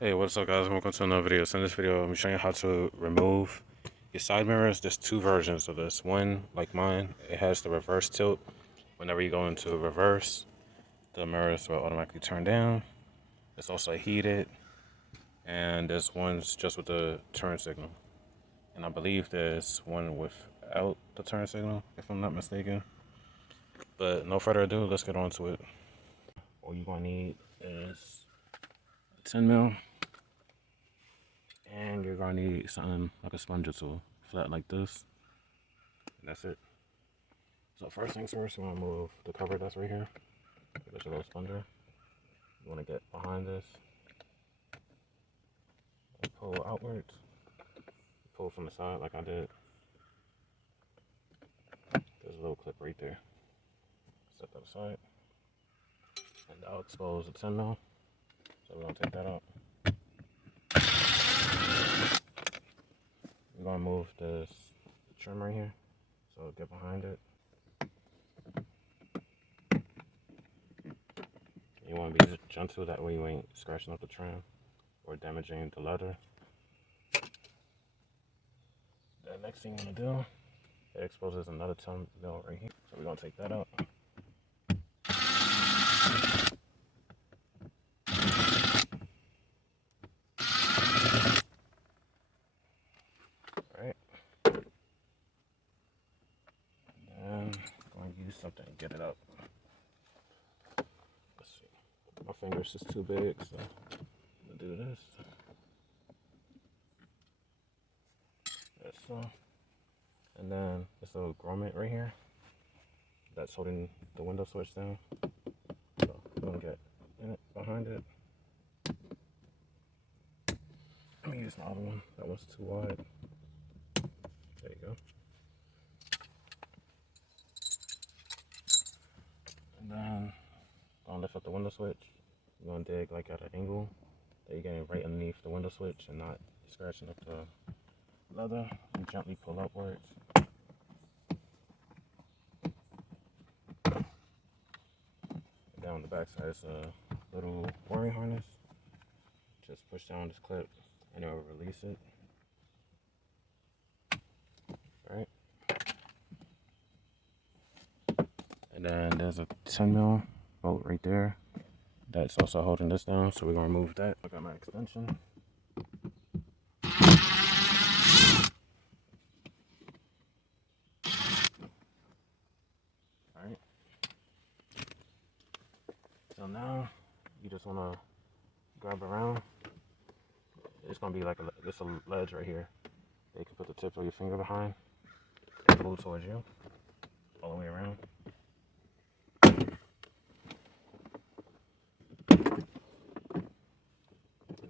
Hey, what's up guys? Welcome to another video. So in this video, I'm showing you how to remove your side mirrors. There's two versions of this. One, like mine, it has the reverse tilt. Whenever you go into reverse, the mirrors will automatically turn down. It's also heated. And this one's just with the turn signal. And I believe there's one without the turn signal, if I'm not mistaken. But no further ado, let's get on to it. All you're gonna need is a 10 mil. And you're gonna need something like a sponge tool, flat like this. And that's it. So first things first, you wanna move the cover that's right here. There's your little sponger. You wanna get behind this. And pull outwards. Pull from the side like I did. There's a little clip right there. Set that aside. And that'll expose the 10 mil. So we're gonna take that out. We're gonna move this trim right here. So get behind it. You want to be gentle, that way you ain't scratching up the trim or damaging the leather. The next thing you want to do, it exposes another 10 mil right here. So we're going to take that out. Alright. And I'm going to use something to get it up. Let's see. My finger's just too big, so I'm going to do this. That's so. And then this little grommet right here that's holding the window switch down. So I'm going to get in it, behind it. Let me use the other one. That one's too wide. There you go. And then gonna lift up the window switch. You're gonna dig like at an angle that you're getting right underneath the window switch and not scratching up the leather. And gently pull upwards. And down the back side is a little wiring harness. Just push down this clip and it will release it. Alright. And then there's a 10 mil bolt right there. That's also holding this down, so we're gonna remove that. I got my extension. Alright. So now you just wanna grab around. It's gonna be like this a ledge right here. You can put the tip of your finger behind and pull towards you all the way around. And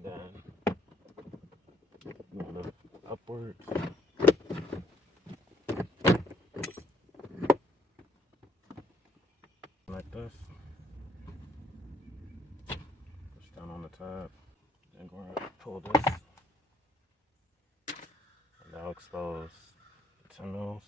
then you want to look upwards. Like this. Push down on the tab. Then go ahead and pull this. And that'll expose the 10 mils.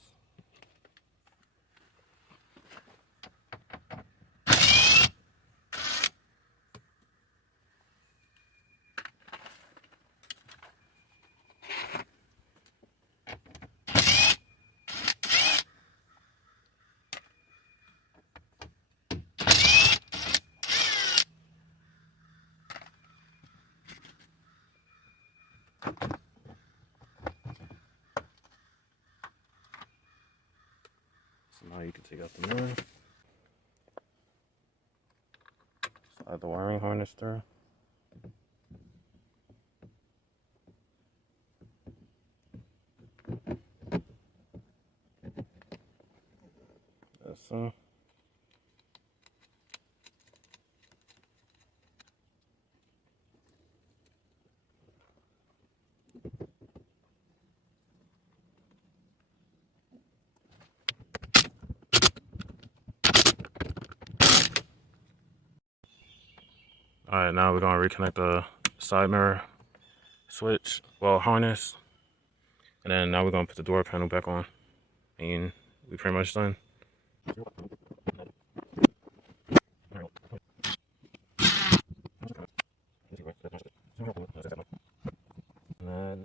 So now you can take out the mirror. Slide the wiring harness through. That's so. Alright, now we're going to reconnect the side mirror switch, well, harness. And then now we're going to put the door panel back on. And we pretty much done. Nah,